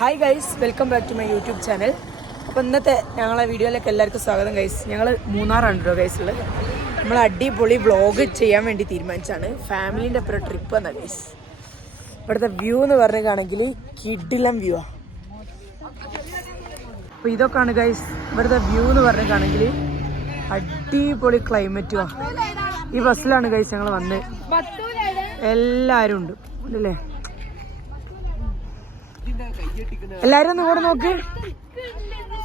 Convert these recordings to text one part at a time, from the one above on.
Hi guys, welcome back to my YouTube channel. അപ്പോൾ ഇന്നത്തെ ഞങ്ങളെ വീഡിയോയിലേക്ക് എല്ലാവർക്കും സ്വാഗതം ഗൈസ്. ഞങ്ങൾ മൂന്നാറാണ് കേട്ടോ ഗൈസുള്ളത്. നമ്മൾ അടിപൊളി വ്ളോഗ് ചെയ്യാൻ വേണ്ടി തീരുമാനിച്ചാണ്. ഫാമിലീൻ്റെ ഒപ്പം ട്രിപ്പ് എന്ന ഗൈസ്. ഇവിടുത്തെ വ്യൂ എന്ന് പറയുകയാണെങ്കിൽ കിടിലം വ്യൂ ആണ്. അപ്പോൾ ഇതൊക്കെയാണ് ഗൈസ് ഇവിടുത്തെ വ്യൂ എന്ന് പറയുകയാണെങ്കിൽ അടിപൊളി ക്ലൈമറ്റുമാണ്. ഈ ബസ്സിലാണ് ഗൈസ് ഞങ്ങൾ വന്നത്. എല്ലാവരും ഉണ്ട് അല്ലേ? എല്ലാരും ഒന്ന് കൂടെ നോക്ക്.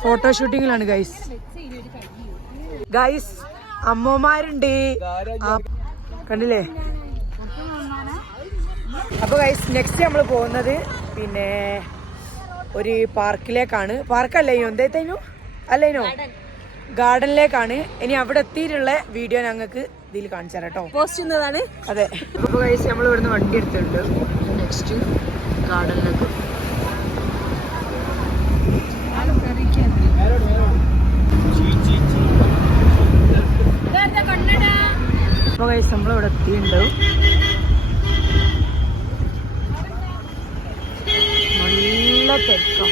ഫോട്ടോ ഷൂട്ടിങ്ങിലാണ് ഗൈസ്. ഗൈസ് അമ്മമാരുണ്ട്, കണ്ടില്ലേ? അപ്പൊ ഗൈസ് നെക്സ്റ്റ് നമ്മൾ പോകുന്നത് പിന്നെ ഒരു പാർക്കിലേക്കാണ്. പാർക്കല്ലേനോ എന്തേനു അല്ലേനോ ഗാർഡനിലേക്കാണ്. ഇനി അവിടെ എത്തിയിട്ടുള്ള വീഡിയോ ഞങ്ങൾക്ക് ഇതിൽ കാണിച്ചു തരാം കേട്ടോ. പോസ്റ്റ് ചെയ്യുന്നതാണ്. അതെ. അപ്പൊ ഗൈസ് നമ്മൾ ഇവിടുന്ന് വണ്ടി എടുത്തിട്ടുണ്ട്. നെക്സ്റ്റ് ഗാർഡനിലേക്ക്. അപ്പോൾ ഗൈസ് നമ്മളിവിടെ എത്തിയിട്ടുണ്ട്. നല്ല തിരക്കാം.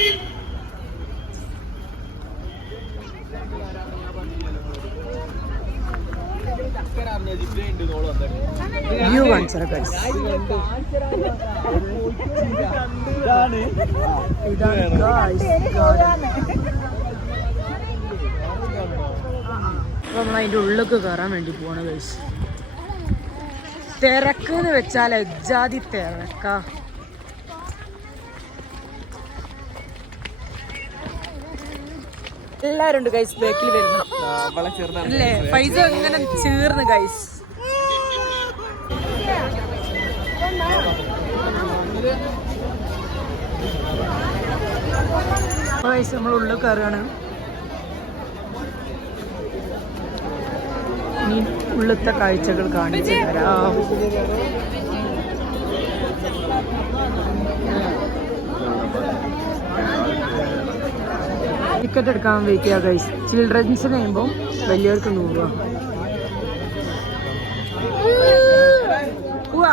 വ്യൂ കാണിച്ചാൽ ഗൈസ്. ഇതാണ് ഗൈസ് ഗാർഡൻ. അപ്പോൾ നമ്മൾ അതിൻ്റെ ഉള്ളിലേക്ക് കയറാൻ വേണ്ടി പോവാണ് ഗൈസ്. തിരക്ക് എന്ന് വെച്ചാൽ എജാതി തിരക്ക. എല്ലാരും ഉണ്ട് ഗൈസ്. ബേക്കിൽ വരുന്നു അല്ലേ? പൈസ ഇങ്ങനെ ചേർന്ന് ഗൈസ്. ഗൈസ് നമ്മൾ ഉള്ളിൽ കയറുകയാണ്. ഇനി ഉള്ളത്തെ കാഴ്ചകൾ കാണിച്ചു തരാം. ടിക്കറ്റ് എടുക്കാൻ വെയിറ്റ് ചെയ്യാം ഗൈസ്. ചിൽഡ്രൻസിന് കഴിയുമ്പോൾ വലിയവർക്ക് 100 രൂപ.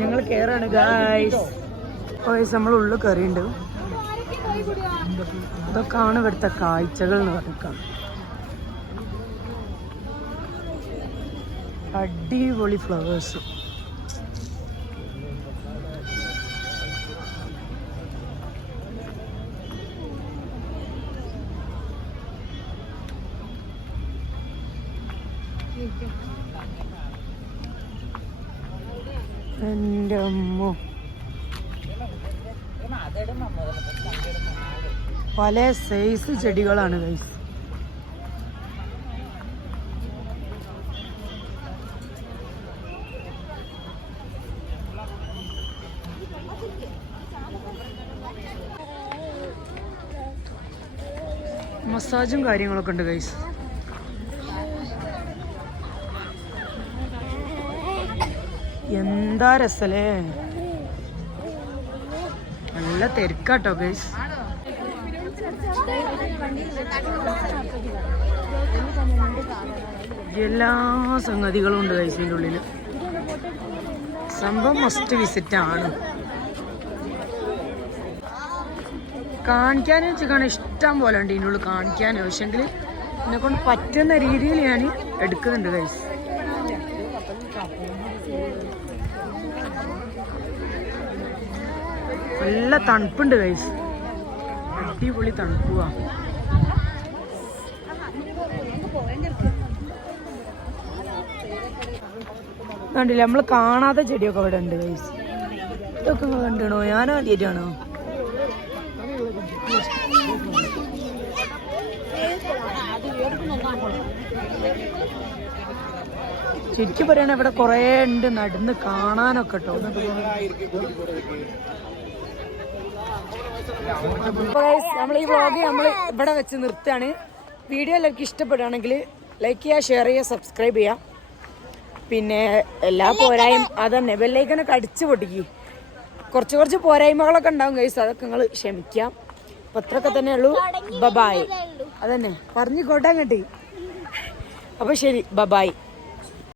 ഞങ്ങൾ കയറാണ് ഗൈസ്. ഗൈസ് നമ്മൾ ഉള്ളിൽ കയറിയുണ്ട്. ഇതൊക്കെയാണ് ഇവിടുത്തെ കാഴ്ചകൾ എന്ന് പറഞ്ഞേക്കാം. അടിപൊളി ഫ്ലവേഴ്സ്. എൻ്റെ അമ്മ, പല സൈസ് ചെടികളാണ് ഗൈസ്. മസാജും കാര്യങ്ങളൊക്കെ ഉണ്ട് ഗൈസ്. എന്താ രസല്ലേ? നല്ല തിരക്കാട്ടോ ഗൈസ്. എല്ലാ സംഗതികളും ഉണ്ട് ഗൈസ് ഇതിൻ്റെ ഉള്ളിൽ. സംഭവം മസ്റ്റ് വിസിറ്റ് ആണ്. കാണിക്കാൻ വെച്ചാൽ ഇഷ്ടം പോലെ ഉണ്ട് ഇതിനുള്ളിൽ കാണിക്കാൻ. പക്ഷെങ്കിൽ എന്നെ കൊണ്ട് പറ്റുന്ന രീതിയിൽ ഞാൻ എടുക്കുന്നുണ്ട് ഗൈസ്. നല്ല തണുപ്പുണ്ട് ഗൈസ്. അടിപൊളി തണുപ്പുവാ. കണ്ടില്ല, നമ്മൾ കാണാത്ത ചെടിയൊക്കെ ഇവിടെ ഉണ്ട് ഗൈസ്. ഇതൊക്കെ കണ്ടണോ? ഞാൻ ആദ്യമായിട്ടാണോ? ശരിക്കും പറയണ ഇവിടെ കുറേ ഉണ്ട് നടന്ന് കാണാനൊക്കെ കേട്ടോ. നമ്മൾ ഈ വ്ളോഗ് നമ്മൾ ഇവിടെ വെച്ച് നിർത്തുകയാണ്. വീഡിയോ എല്ലാവർക്കും ഇഷ്ടപ്പെടുകയാണെങ്കിൽ ലൈക്ക് ചെയ്യുക, ഷെയർ ചെയ്യുക, സബ്സ്ക്രൈബ് ചെയ്യുക. പിന്നെ എല്ലാ പോരായ്മ അതന്നെ ബെല്ലൈക്കനൊക്കെ അടിച്ച് പൊട്ടിക്കുക. കുറച്ച് പോരായ്മകളൊക്കെ ഉണ്ടാവും ഗൈസ്, അതൊക്കെ നിങ്ങൾ ക്ഷമിക്കാം. അപ്പം അത്രയൊക്കെ തന്നെ ഉള്ളൂ. ബബായ്. അതന്നെ പറഞ്ഞു കോട്ടാൻ കേട്ടി. അപ്പോൾ ശരി, ബബായ്.